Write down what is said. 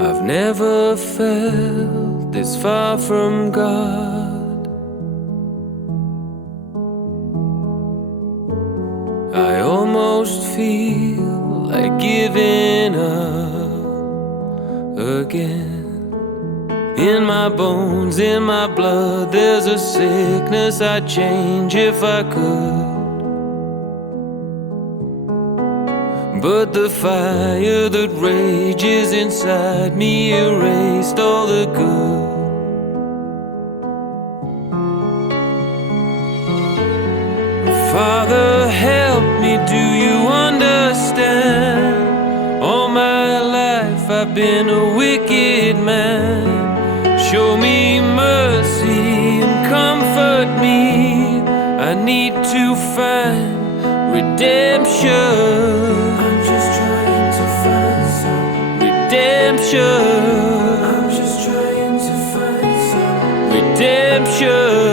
I've never felt this far from God. I almost feel like giving up again. In my bones, in my blood, there's a sickness I'd change if I could. But the fire that rages inside me erased all the good. Father, help me, do you understand? All my life I've been a wicked man. Show me mercy and comfort me. I need to find redemption. I'm just trying to find some redemption. I'm just trying to find some redemption.